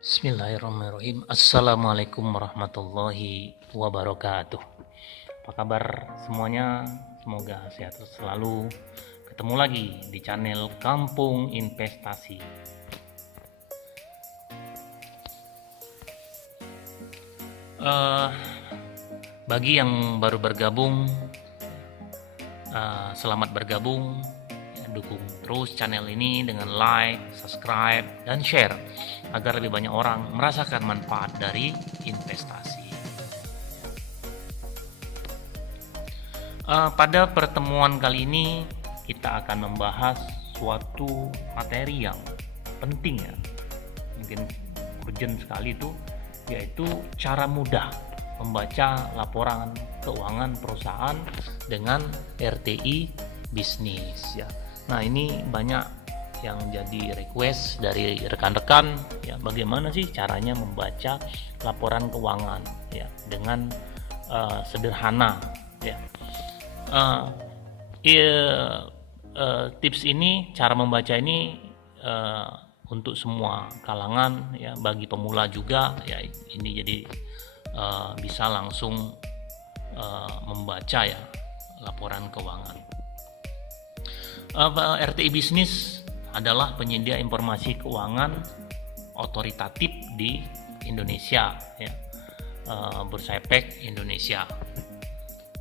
Bismillahirrahmanirrahim. Assalamualaikum warahmatullahi wabarakatuh. Apa kabar semuanya? Semoga sehat selalu. Ketemu lagi di channel Kampung Investasi. Bagi yang baru bergabung, selamat bergabung. Dukung terus channel ini dengan like, subscribe, dan share agar lebih banyak orang merasakan manfaat dari investasi. Pada pertemuan kali ini kita akan membahas suatu materi yang penting ya, mungkin urgent sekali itu, yaitu cara mudah membaca laporan keuangan perusahaan dengan RTI bisnis ya. Nah, ini banyak yang jadi request dari rekan-rekan ya, bagaimana sih caranya membaca laporan keuangan ya dengan sederhana ya. Tips ini, cara membaca ini untuk semua kalangan ya, bagi pemula juga ya, ini jadi bisa langsung membaca ya laporan keuangan. RTI Bisnis adalah penyedia informasi keuangan otoritatif di Indonesia ya, Bursa Efek Indonesia.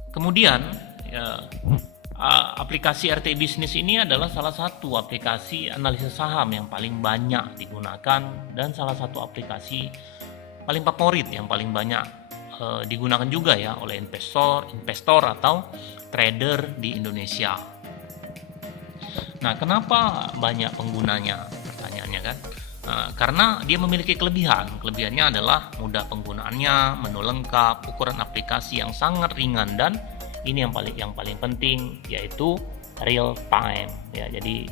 Kemudian ya, aplikasi RTI Bisnis ini adalah salah satu aplikasi analisis saham yang paling banyak digunakan dan salah satu aplikasi paling favorit yang paling banyak digunakan juga ya oleh investor atau trader di Indonesia. Nah, kenapa banyak penggunanya? Pertanyaannya kan. Karena dia memiliki kelebihan. Kelebihannya adalah mudah penggunaannya, menu lengkap, ukuran aplikasi yang sangat ringan, dan ini yang paling penting, yaitu real time ya. Jadi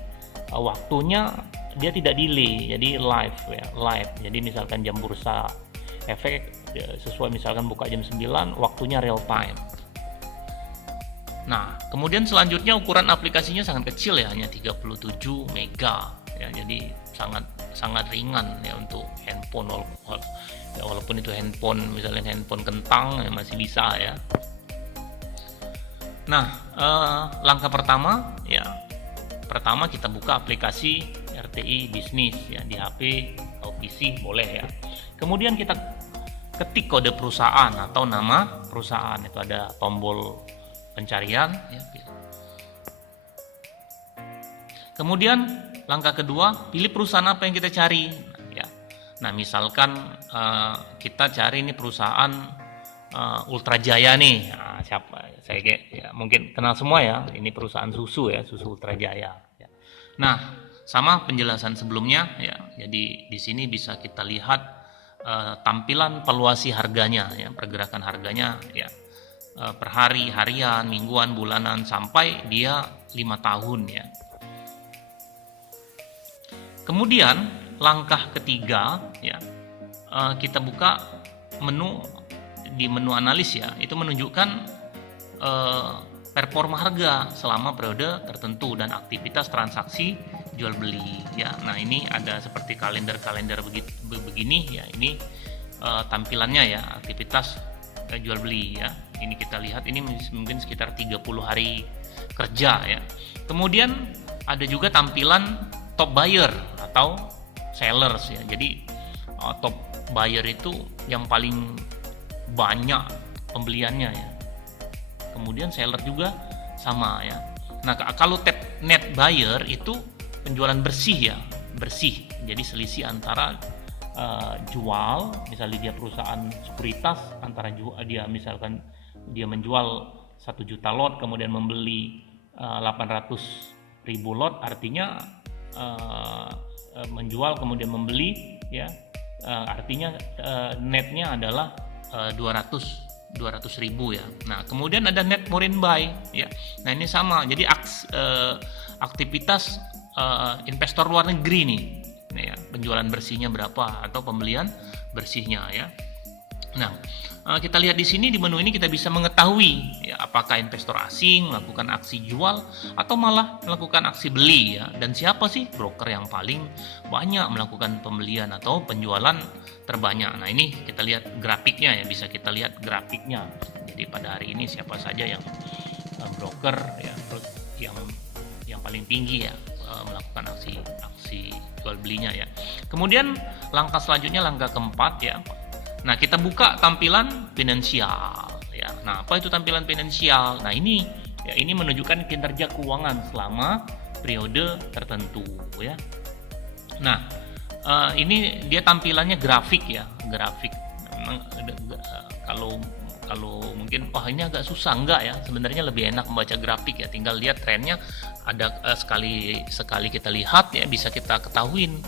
waktunya dia tidak delay, jadi live ya, live. Jadi misalkan jam bursa efek sesuai misalkan buka jam 9, waktunya real time. Nah, kemudian selanjutnya ukuran aplikasinya sangat kecil ya, hanya 37 mega ya, jadi sangat ringan ya untuk handphone ya, walaupun itu handphone misalnya handphone kentang ya masih bisa ya. Nah, langkah pertama kita buka aplikasi RTI Bisnis ya di HP atau PC boleh ya. Kemudian kita ketik kode perusahaan atau nama perusahaan, itu ada tombol pencarian ya. Kemudian langkah kedua, pilih perusahaan apa yang kita cari ya. Nah, misalkan kita cari ini perusahaan Ultra Jaya nih. Nah, siapa? Saya ya, mungkin kenal semua ya. Ini perusahaan susu ya, susu Ultra Jaya ya. Nah, sama penjelasan sebelumnya ya. Jadi di sini bisa kita lihat tampilan valuasi harganya ya, pergerakan harganya ya. Per hari, harian, mingguan, bulanan, sampai dia 5 tahun ya. Kemudian langkah ketiga ya, kita buka menu, di menu analis ya, itu menunjukkan performa harga selama periode tertentu dan aktivitas transaksi jual beli ya. Nah, ini ada seperti kalender begini ya, ini tampilannya ya, aktivitas jual beli ya. Ini kita lihat, ini mungkin sekitar 30 hari kerja ya. Kemudian ada juga tampilan top buyer atau sellers ya. Jadi top buyer itu yang paling banyak pembeliannya ya. Kemudian seller juga sama ya. Nah, kalau tab net buyer itu penjualan bersih ya, bersih. Jadi selisih antara jual, misalnya dia perusahaan sekuritas, antara dia misalkan dia menjual 1 juta lot kemudian membeli 800.000 lot, artinya menjual kemudian membeli ya, artinya netnya adalah 200.000 ya. Nah, kemudian ada net foreign buy ya. Nah, ini sama, jadi aktivitas investor luar negeri nih ya, penjualan bersihnya berapa atau pembelian bersihnya ya. Nah, kita lihat di sini di menu ini kita bisa mengetahui ya, apakah investor asing melakukan aksi jual atau malah melakukan aksi beli ya. Dan siapa sih broker yang paling banyak melakukan pembelian atau penjualan terbanyak. Nah, ini kita lihat grafiknya ya, bisa kita lihat grafiknya. Jadi pada hari ini siapa saja yang broker ya yang paling tinggi ya melakukan aksi jual belinya ya. Kemudian langkah selanjutnya, langkah keempat ya. Nah, kita buka tampilan finansial ya. Nah, apa itu tampilan finansial? Nah, ini menunjukkan kinerja keuangan selama periode tertentu ya. Nah, ini dia tampilannya grafik ya, grafik. Memang kalau mungkin ini agak susah, enggak ya, sebenarnya lebih enak membaca grafik ya, tinggal lihat trennya. Ada sekali kita lihat ya, bisa kita ketahuin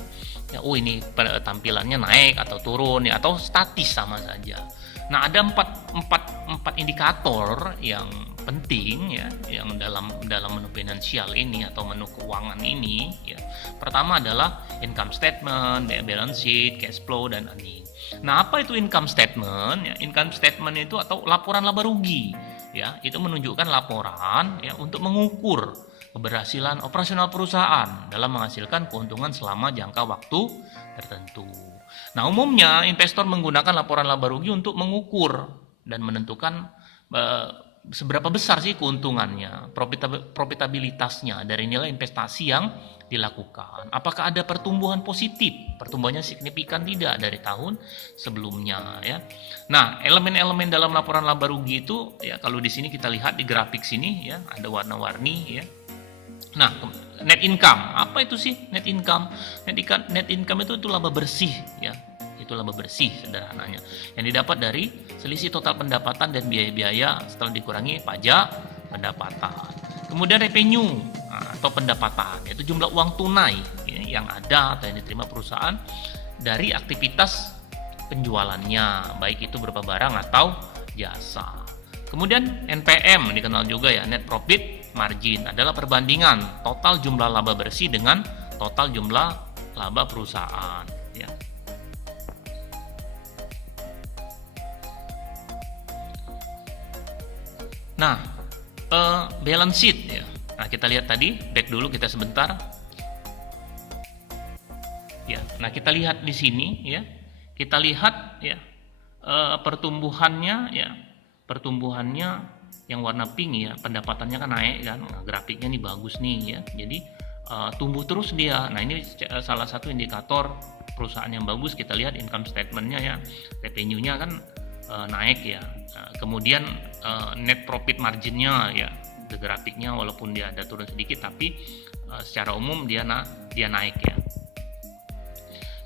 ya, ini tampilannya naik atau turun ya, atau statis sama saja. Nah, ada empat indikator yang penting ya, yang dalam menu finansial ini atau menu keuangan ini ya. Pertama adalah income statement, balance sheet, cash flow, dan earning. Nah, apa itu income statement? Ya, income statement itu atau laporan laba rugi ya, itu menunjukkan laporan ya untuk mengukur keberhasilan operasional perusahaan dalam menghasilkan keuntungan selama jangka waktu tertentu. Nah, umumnya investor menggunakan laporan laba rugi untuk mengukur dan menentukan seberapa besar sih keuntungannya, profitabilitasnya dari nilai investasi yang dilakukan. Apakah ada pertumbuhan positif? Pertumbuhannya signifikan tidak dari tahun sebelumnya ya. Nah, elemen-elemen dalam laporan laba rugi itu ya, kalau di sini kita lihat di grafik sini ya, ada warna-warni ya. Nah, net income, apa itu sih net income? Net income itu laba bersih ya. Itu laba bersih sederhananya, yang didapat dari selisih total pendapatan dan biaya-biaya setelah dikurangi pajak pendapatan. Kemudian revenue atau pendapatan, yaitu jumlah uang tunai ya, yang ada atau yang diterima perusahaan dari aktivitas penjualannya, baik itu berupa barang atau jasa. Kemudian NPM dikenal juga ya, net profit margin, adalah perbandingan total jumlah laba bersih dengan total jumlah laba perusahaan ya. Nah, balance sheet ya. Nah, kita lihat tadi, back dulu kita sebentar. Ya, nah kita lihat di sini ya. Kita lihat ya pertumbuhannya ya. Pertumbuhannya yang warna pink ya, pendapatannya kan naik kan. Nah, grafiknya nih bagus nih ya. Jadi tumbuh terus dia. Nah, ini salah satu indikator perusahaan yang bagus. Kita lihat income statement-nya ya. Revenue-nya kan naik ya. Kemudian net profit margin-nya ya, grafiknya walaupun dia ada turun sedikit, tapi secara umum dia naik ya.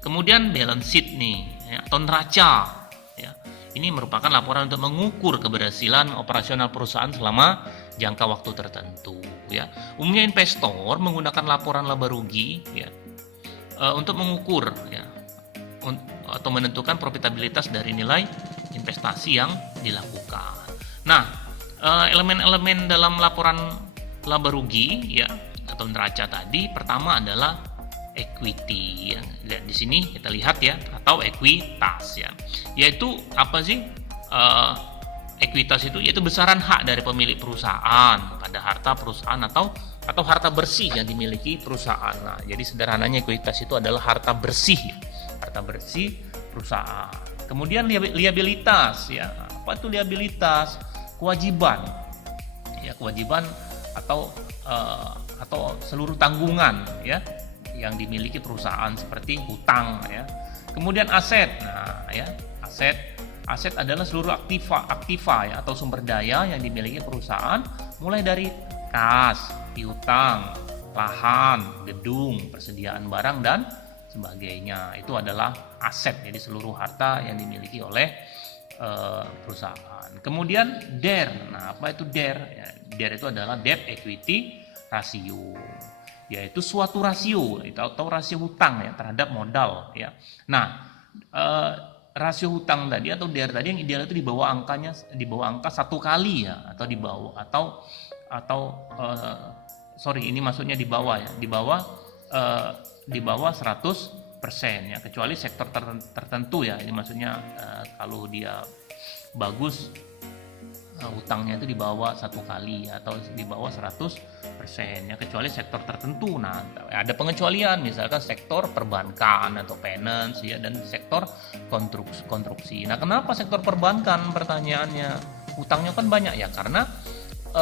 Kemudian balance sheet nih ya, atau neraca ya. Ini merupakan laporan untuk mengukur keberhasilan operasional perusahaan selama jangka waktu tertentu ya. Umumnya investor menggunakan laporan laba rugi ya untuk mengukur ya atau menentukan profitabilitas dari nilai investasi yang dilakukan. Nah, elemen-elemen dalam laporan laba rugi ya atau neraca tadi, pertama adalah equity ya. Dan di sini kita lihat ya, atau ekuitas ya. Yaitu apa sih? Ekuitas itu yaitu besaran hak dari pemilik perusahaan pada harta perusahaan atau harta bersih yang dimiliki perusahaan. Nah, jadi sederhananya ekuitas itu adalah harta bersih perusahaan. Kemudian liabilitas ya. Apa itu liabilitas? Kewajiban ya, kewajiban atau seluruh tanggungan ya yang dimiliki perusahaan seperti hutang ya. Kemudian aset. Nah, ya, aset adalah seluruh aktiva ya atau sumber daya yang dimiliki perusahaan, mulai dari kas, piutang, lahan, gedung, persediaan barang dan sebagainya. Itu adalah aset, jadi seluruh harta yang dimiliki oleh perusahaan. Kemudian DER. Nah, apa itu DER? Ya, DER itu adalah debt equity ratio, yaitu suatu rasio atau rasio hutang ya terhadap modal ya. Nah, rasio hutang tadi atau DER tadi yang ideal itu di bawah angka 1 kali ya, atau di bawah ini maksudnya di bawah ya, di bawah 100% ya, kecuali sektor tertentu ya. Ini maksudnya kalau dia bagus hutangnya itu di bawah 1 kali atau di bawah 100% ya, kecuali sektor tertentu. Nah, ada pengecualian, misalkan sektor perbankan atau finance ya, dan sektor konstruksi. Nah, kenapa sektor perbankan? Pertanyaannya, hutangnya kan banyak ya, karena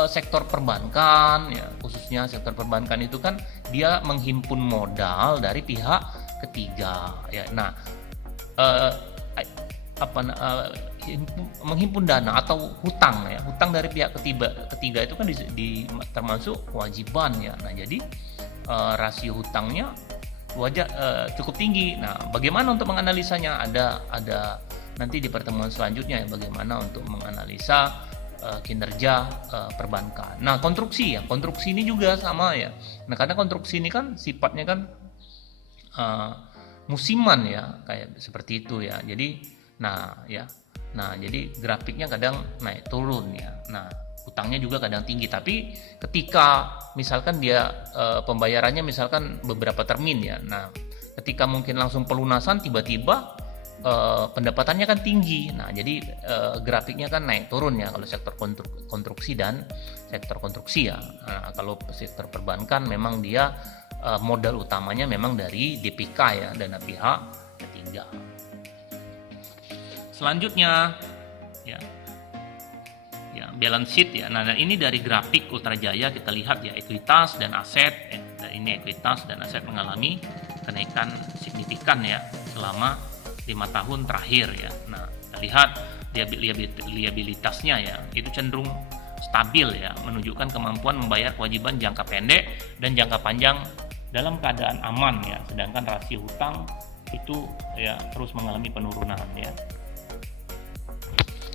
sektor perbankan ya, khususnya sektor perbankan itu kan dia menghimpun modal dari pihak ketiga ya. Nah, menghimpun dana atau hutang ya, hutang dari pihak ketiga itu kan termasuk kewajiban ya. Nah, jadi rasio hutangnya cukup tinggi. Nah, bagaimana untuk menganalisanya? Ada nanti di pertemuan selanjutnya ya, bagaimana untuk menganalisa kinerja perbankan. Nah, konstruksi ini juga sama ya. Nah, karena konstruksi ini kan sifatnya kan musiman ya, kayak seperti itu ya. Jadi jadi grafiknya kadang naik turun ya. Nah, hutangnya juga kadang tinggi, tapi ketika misalkan dia pembayarannya misalkan beberapa termin ya. Nah, ketika mungkin langsung pelunasan tiba-tiba pendapatannya kan tinggi. Nah, jadi grafiknya kan naik turun ya kalau sektor konstruksi dan sektor konstruksi ya. Nah, kalau sektor perbankan memang dia modal utamanya memang dari DPK ya, dana pihak ketiga. Selanjutnya ya balance sheet ya. Nah, ini dari grafik Ultrajaya kita lihat ya, ekuitas dan aset ya. Dan ini ekuitas dan aset mengalami kenaikan signifikan ya selama 5 tahun terakhir ya. Nah, kita lihat liabilitasnya ya, itu cenderung stabil ya, menunjukkan kemampuan membayar kewajiban jangka pendek dan jangka panjang dalam keadaan aman ya. Sedangkan rasio hutang itu ya terus mengalami penurunan ya.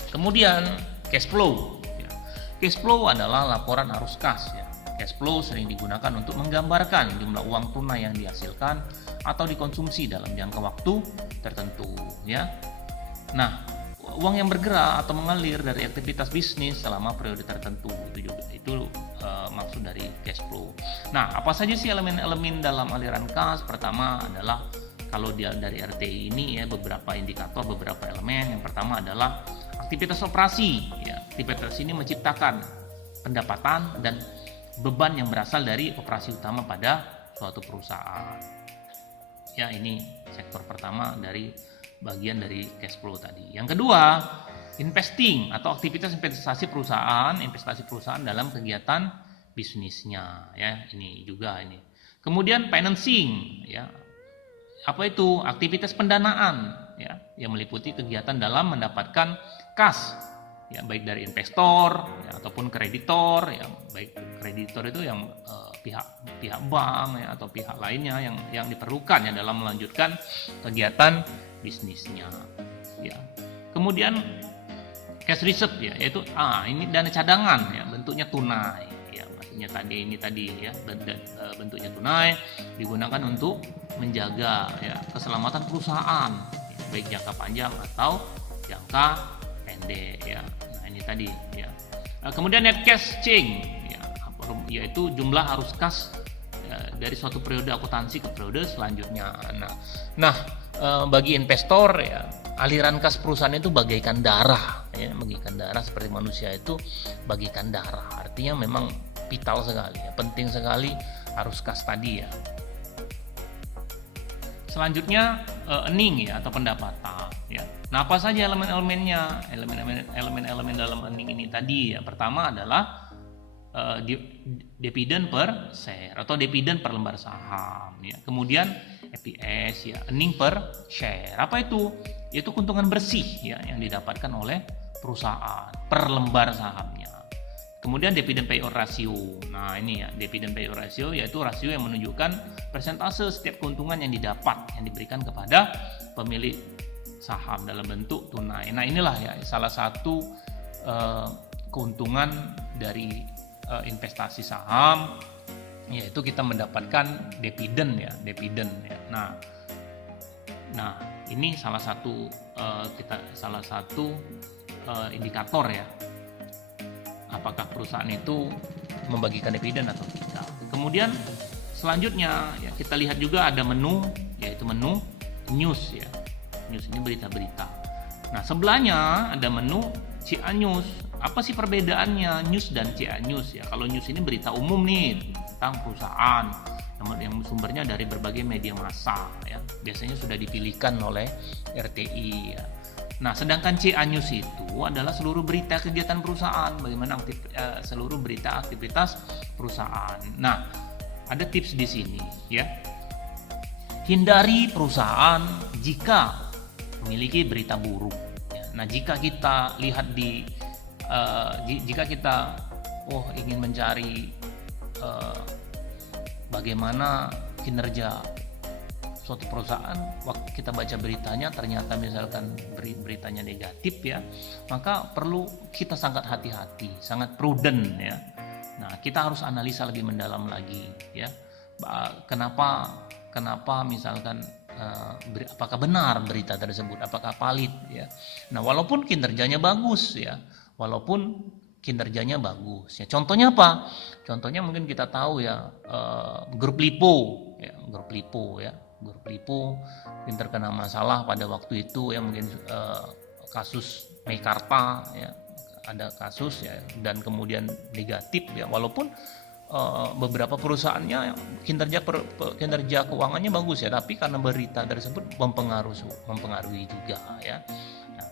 Kemudian cash flow ya. Cash flow adalah laporan arus kas ya. Cash flow sering digunakan untuk menggambarkan jumlah uang tunai yang dihasilkan atau dikonsumsi dalam jangka waktu tertentu ya. Nah, uang yang bergerak atau mengalir dari aktivitas bisnis selama periode tertentu itu maksud dari cash flow. Nah, apa saja sih elemen-elemen dalam aliran kas? Pertama adalah kalau dia dari RTI ini ya, beberapa indikator, beberapa elemen. Yang pertama adalah aktivitas operasi ya. Aktivitas ini menciptakan pendapatan dan beban yang berasal dari operasi utama pada suatu perusahaan. Ya, ini sektor pertama dari bagian dari cash flow tadi. Yang kedua, investing atau aktivitas investasi perusahaan dalam kegiatan bisnisnya ya. Ini juga ini. Kemudian financing ya. Apa itu? Aktivitas pendanaan ya, yang meliputi kegiatan dalam mendapatkan kas ya, baik dari investor ya, ataupun kreditor ya. Baik kreditor itu yang pihak bank ya, atau pihak lainnya yang diperlukan ya dalam melanjutkan kegiatan bisnisnya ya. Kemudian cash reserve ya, yaitu ini dana cadangan ya, bentuknya tunai ya. Maksudnya tadi ya, bentuknya tunai digunakan untuk menjaga ya keselamatan perusahaan ya, baik jangka panjang atau jangka pendek ya. Nah, ini tadi ya. Kemudian net cash change ya, yaitu jumlah arus kas ya, dari suatu periode akuntansi ke periode selanjutnya. Nah, bagi investor ya, aliran kas perusahaan itu bagaikan darah ya, bagaikan darah seperti manusia itu bagaikan darah. Artinya memang vital sekali ya, penting sekali arus kas tadi ya. Selanjutnya earning ya, atau pendapatan ya. Nah, apa saja elemen-elemennya? Elemen-elemen dalam earning ini tadi ya. Pertama adalah dividen per share atau dividen per lembar saham ya. Kemudian EPS ya, earning per share. Apa itu? Itu keuntungan bersih ya yang didapatkan oleh perusahaan per lembar sahamnya. Kemudian dividend payout ratio. Nah, ini ya, dividend payout ratio yaitu rasio yang menunjukkan persentase setiap keuntungan yang didapat yang diberikan kepada pemilik saham dalam bentuk tunai. Nah, inilah ya salah satu keuntungan dari investasi saham, yaitu kita mendapatkan dividen ya. Nah, ini salah satu indikator ya, apakah perusahaan itu membagikan dividen atau tidak. Kemudian selanjutnya ya, kita lihat juga ada menu, yaitu menu news ya. News ini berita-berita. Nah, sebelahnya ada menu CA News. Apa sih perbedaannya news dan CA News ya? Kalau news ini berita umum nih tentang perusahaan yang sumbernya dari berbagai media massa ya. Biasanya sudah dipilihkan oleh RTI ya. Nah, sedangkan CA News itu adalah seluruh berita kegiatan perusahaan, bagaimana seluruh berita aktivitas perusahaan. Nah, ada tips di sini ya. Hindari perusahaan jika memiliki berita buruk. Nah, jika kita lihat jika kita ingin mencari bagaimana kinerja suatu perusahaan, waktu kita baca beritanya ternyata misalkan beritanya negatif ya, maka perlu kita sangat hati-hati, sangat prudent ya. Nah, kita harus analisa lebih mendalam lagi ya. Kenapa misalkan apakah benar berita tersebut, apakah valid ya. Nah, walaupun kinerjanya bagus ya, contohnya apa? Contohnya mungkin kita tahu ya, grup Lipo yang terkena masalah pada waktu itu ya, mungkin kasus Meikarta ya, ada kasus ya, dan kemudian negatif ya, walaupun beberapa perusahaannya kinerja keuangannya bagus ya, tapi karena berita tersebut mempengaruhi juga ya. Nah,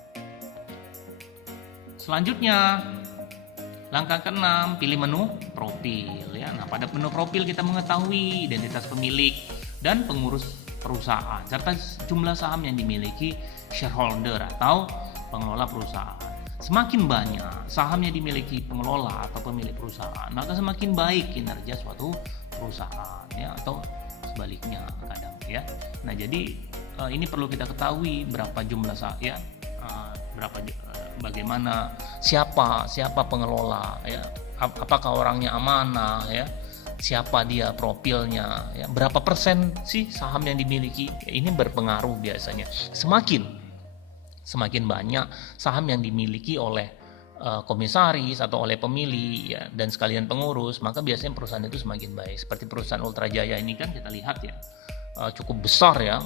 selanjutnya langkah ke-6, pilih menu profil ya. Nah, pada menu profil kita mengetahui identitas pemilik dan pengurus perusahaan serta jumlah saham yang dimiliki shareholder atau pengelola perusahaan. Semakin banyak saham yang dimiliki pengelola atau pemilik perusahaan, maka semakin baik kinerja suatu perusahaan ya, atau sebaliknya kadang ya. Nah, jadi ini perlu kita ketahui berapa jumlah saham ya, bagaimana siapa pengelola ya, apakah orangnya amanah ya, siapa dia profilnya ya, berapa persen sih saham yang dimiliki ya, ini berpengaruh biasanya. Semakin banyak saham yang dimiliki oleh komisaris atau oleh pemilih ya, dan sekalian pengurus, maka biasanya perusahaan itu semakin baik. Seperti perusahaan Ultrajaya ini kan kita lihat ya, cukup besar ya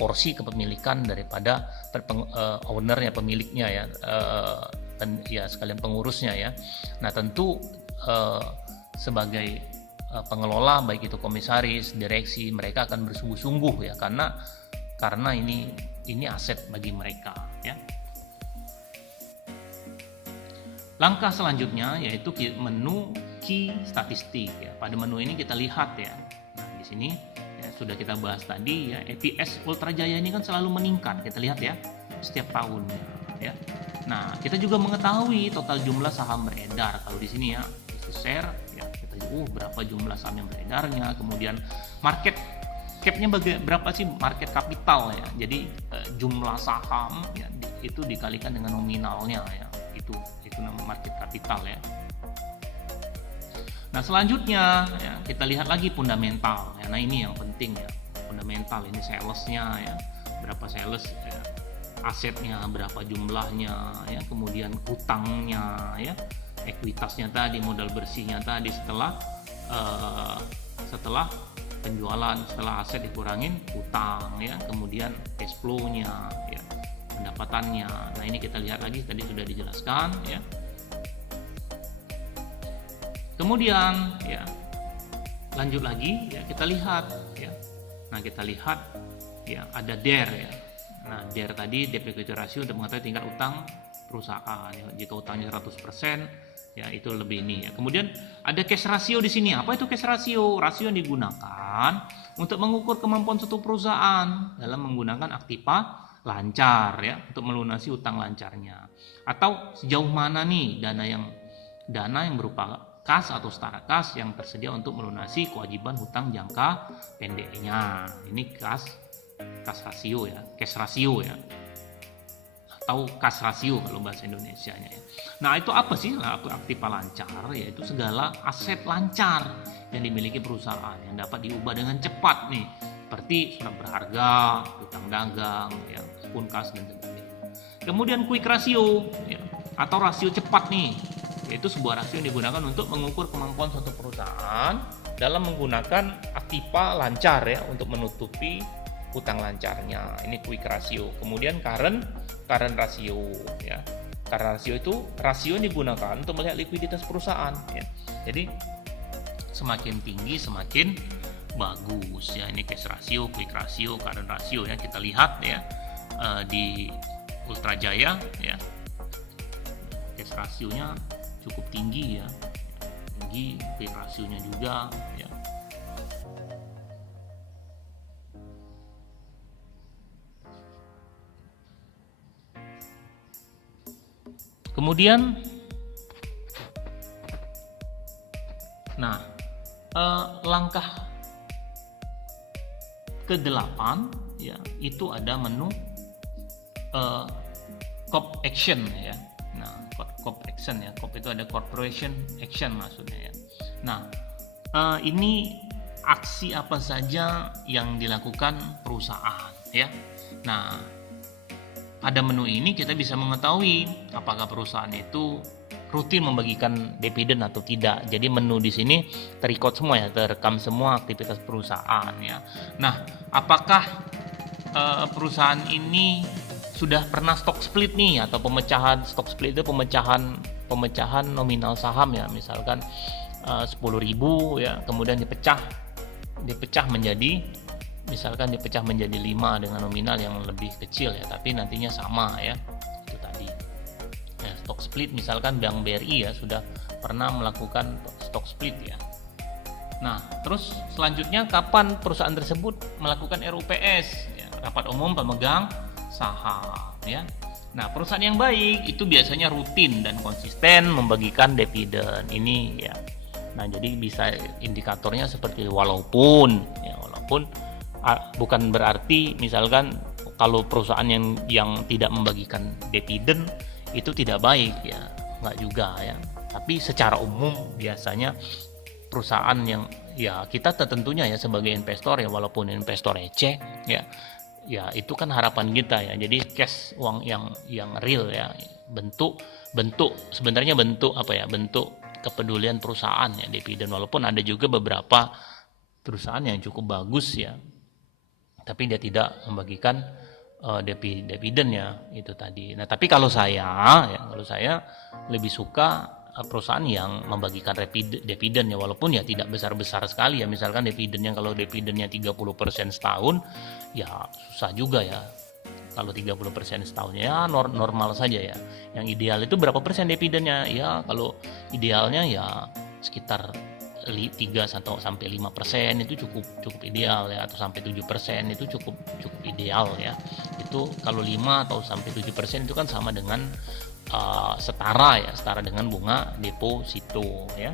porsi kepemilikan daripada ownernya, pemiliknya ya, dan ya sekalian pengurusnya ya. Nah, tentu sebagai pengelola, baik itu komisaris, direksi, mereka akan bersungguh-sungguh ya, karena ini aset bagi mereka ya. Langkah selanjutnya yaitu menu key statistik ya. Pada menu ini kita lihat ya. Nah, di sini ya, sudah kita bahas tadi ya, EPS Ultrajaya ini kan selalu meningkat, kita lihat ya setiap tahunnya ya. Nah, kita juga mengetahui total jumlah saham beredar. Kalau di sini ya, itu share ya, kita berapa jumlah saham yang beredarnya, kemudian market cap-nya berapa sih, market capital ya. Jadi jumlah saham ya itu dikalikan dengan nominalnya ya. Itu nama market capital ya. Nah, selanjutnya ya, kita lihat lagi fundamental ya. Nah, ini yang penting ya. Fundamental ini salesnya ya. Berapa sales ya, asetnya berapa jumlahnya ya, kemudian utangnya ya, ekuitasnya tadi, modal bersihnya tadi setelah penjualan, setelah aset dikurangin utang ya, kemudian cash flow-nya ya, pendapatannya. Nah, ini kita lihat lagi, tadi sudah dijelaskan ya. Kemudian ya, lanjut lagi ya, kita lihat ya. Nah, kita lihat ya, ada DER ya. Nah, DER tadi, debt equity ratio, untuk mengetahui tingkat utang perusahaan ya. Jika utangnya 100% ya, itu lebih ini ya. Kemudian ada cash ratio di sini. Apa itu cash ratio? Rasio yang digunakan untuk mengukur kemampuan suatu perusahaan dalam menggunakan aktiva lancar ya, untuk melunasi utang lancarnya. Atau sejauh mana nih dana yang berupa kas atau setara kas yang tersedia untuk melunasi kewajiban hutang jangka pendeknya. Ini kas rasio ya, cash ratio ya, atau kas rasio kalau bahasa Indonesianya ya. Nah, itu apa sih aktiva lancar? Yaitu segala aset lancar yang dimiliki perusahaan yang dapat diubah dengan cepat nih, seperti surat berharga, hutang dagang, ya, akun kas dan sebagainya. Kemudian quick ratio ya, atau rasio cepat nih, yaitu sebuah rasio yang digunakan untuk mengukur kemampuan suatu perusahaan dalam menggunakan aktiva lancar ya, untuk menutupi hutang lancarnya. Ini quick ratio. Kemudian current current ratio ya. Current ratio itu rasio yang digunakan untuk melihat likuiditas perusahaan ya. Jadi semakin tinggi semakin bagus ya. Ini cash ratio, quick ratio, current ratio ya. Kita lihat ya di Ultra Jaya ya. Cash rasionya cukup tinggi ya. Tinggi, quick rasionya juga ya. Kemudian langkah ke-8 ya, itu ada menu Corp Action ya. Nah, Corp Action ya. Corp itu ada Corporation Action maksudnya ya. Nah, ini aksi apa saja yang dilakukan perusahaan ya. Nah, pada menu ini kita bisa mengetahui apakah perusahaan itu rutin membagikan dividen atau tidak. Jadi menu di sini terrecord semua ya, terekam semua aktivitas perusahaan ya. Nah, apakah perusahaan ini sudah pernah stock split nih, atau pemecahan stock split itu pemecahan nominal saham ya, misalkan 10.000 ya, kemudian dipecah menjadi misalkan dipecah menjadi 5 dengan nominal yang lebih kecil ya, tapi nantinya sama ya. Itu tadi. Ya, stock split misalkan Bank BRI ya sudah pernah melakukan stock split ya. Nah, terus selanjutnya kapan perusahaan tersebut melakukan RUPS ya, rapat umum pemegang saham ya. Nah, perusahaan yang baik itu biasanya rutin dan konsisten membagikan dividen ini ya. Nah, jadi bisa indikatornya seperti walaupun bukan berarti misalkan kalau perusahaan yang tidak membagikan dividen itu tidak baik ya, nggak juga ya. Tapi secara umum biasanya perusahaan yang ya kita tentunya ya sebagai investor ya, walaupun investor receh ya itu kan harapan kita ya. Jadi cash uang yang real ya, bentuk sebenarnya bentuk kepedulian perusahaan ya, dividen. Walaupun ada juga beberapa perusahaan yang cukup bagus ya, tapi dia tidak membagikan dividen ya, itu tadi. Nah, tapi kalau saya lebih suka perusahaan yang membagikan dividen ya, walaupun ya tidak besar-besar sekali ya. Misalkan dividennya, kalau dividennya 30% setahun ya susah juga ya. Kalau 30% setahun ya normal saja ya. Yang ideal itu berapa persen dividennya ya? Kalau idealnya ya sekitar 3-5% itu cukup ideal ya, atau sampai 7% itu cukup ideal ya. Itu kalau 5 atau sampai 7% itu kan sama dengan setara dengan bunga deposito ya.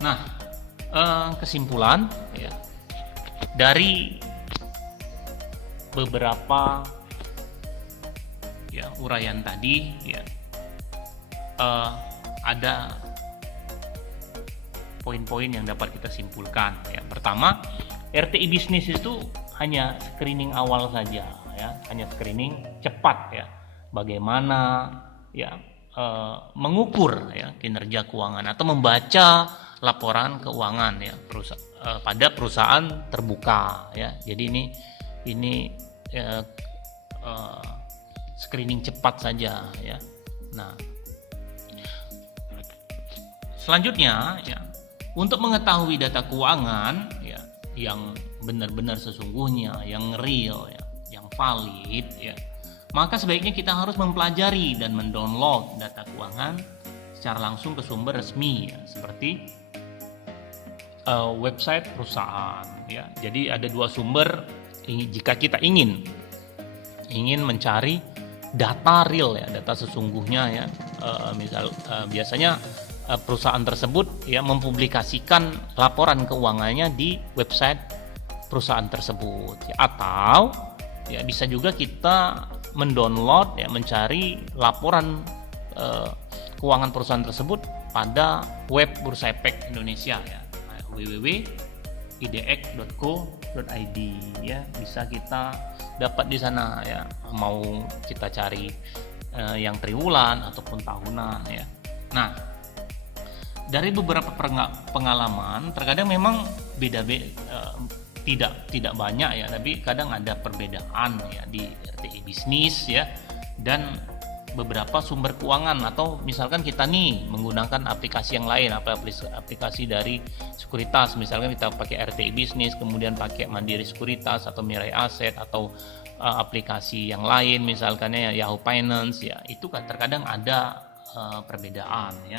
Nah, kesimpulan ya dari beberapa ya uraian tadi ya, ada poin-poin yang dapat kita simpulkan ya. Pertama, RTI bisnis itu hanya screening awal saja ya, hanya screening cepat ya, bagaimana ya mengukur ya kinerja keuangan atau membaca laporan keuangan ya pada perusahaan terbuka ya. Jadi ini screening cepat saja ya. Nah, selanjutnya ya, untuk mengetahui data keuangan ya yang benar-benar sesungguhnya, yang real ya, yang valid ya, maka sebaiknya kita harus mempelajari dan mendownload data keuangan secara langsung ke sumber resmi ya, seperti website perusahaan ya. Jadi ada dua sumber jika kita ingin mencari data real ya, data sesungguhnya ya. Biasanya perusahaan tersebut ya mempublikasikan laporan keuangannya di website perusahaan tersebut ya. Atau ya bisa juga kita mendownload ya, mencari laporan keuangan perusahaan tersebut pada web Bursa Efek Indonesia ya, www.idx.co.id ya, bisa kita dapat di sana ya, mau kita cari yang triwulan ataupun tahunan ya. Nah, dari beberapa pengalaman terkadang memang tidak banyak ya, tapi kadang ada perbedaan ya di RTI bisnis ya dan beberapa sumber keuangan, atau misalkan kita nih menggunakan aplikasi yang lain, aplikasi dari sekuritas, misalkan kita pakai RTI bisnis kemudian pakai Mandiri Sekuritas atau Mirai Aset atau aplikasi yang lain misalkan ya Yahoo Finance ya, itu kan terkadang ada perbedaan ya.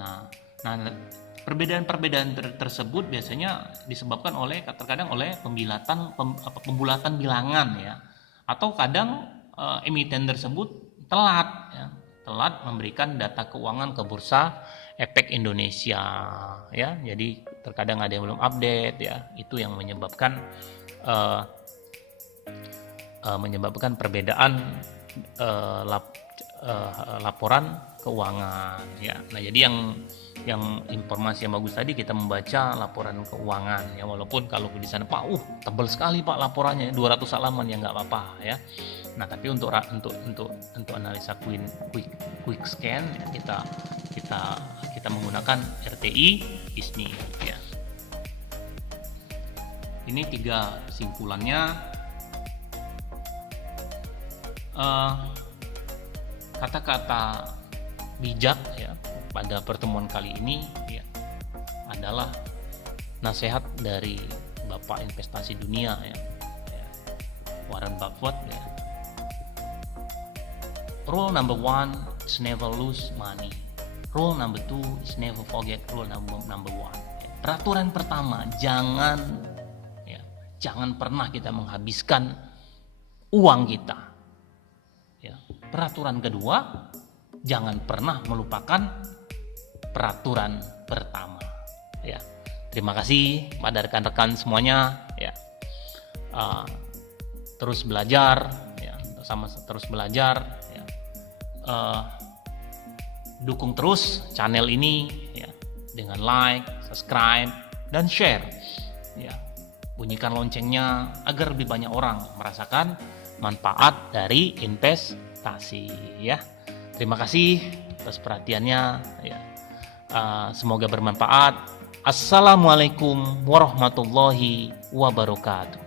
Nah perbedaan tersebut biasanya disebabkan oleh terkadang oleh pembulatan bilangan ya, atau kadang emiten tersebut telat memberikan data keuangan ke Bursa Efek Indonesia ya. Jadi terkadang ada yang belum update ya, itu yang menyebabkan perbedaan laporan keuangan ya. Nah, jadi yang informasi yang bagus tadi kita membaca laporan keuangan ya, walaupun kalau di sana Pak tebal sekali Pak laporannya 200 halaman ya, nggak apa-apa ya. Nah, tapi untuk analisa quick scan ya, kita menggunakan RTI bisnis ya. Ini 3 simpulannya. Kata-kata bijak ya pada pertemuan kali ini ya adalah nasihat dari Bapak investasi dunia ya, Warren Buffett ya. Rule number 1 is never lose money. Rule number 2 is never forget rule number 1. Ya. Peraturan pertama, jangan pernah kita menghabiskan uang kita. Ya. Peraturan kedua, jangan pernah melupakan peraturan pertama. Ya. Terima kasih pada rekan-rekan semuanya. Ya. Terus belajar, ya. Terus belajar. Ya. Dukung terus channel ini ya, dengan like, subscribe, dan share. Ya. Bunyikan loncengnya agar lebih banyak orang merasakan manfaat dari investasi ya. Terima kasih atas perhatiannya ya. Semoga bermanfaat. Assalamualaikum warahmatullahi wabarakatuh.